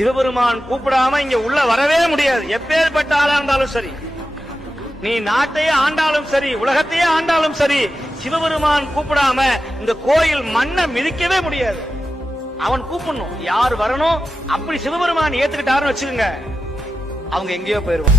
சிவபெருமான் கூப்பிடாம இங்க உள்ள வரவே முடியாது. எப்பேற்பட்ட ஆளா இருந்தாலும் சரி, நீ நாட்டையே ஆண்டாலும் சரி, உலகத்தையே ஆண்டாலும் சரி, சிவபெருமான் கூப்பிடாம இந்த கோயில் மண்ணை மிதிக்கவே முடியாது. அவன் கூப்பிடணும், யார் வரணும். அப்படி சிவபெருமான் ஏத்துக்கிட்டாருன்னு வச்சுக்கோங்க, அவங்க எங்கேயோ போயிருவாங்க.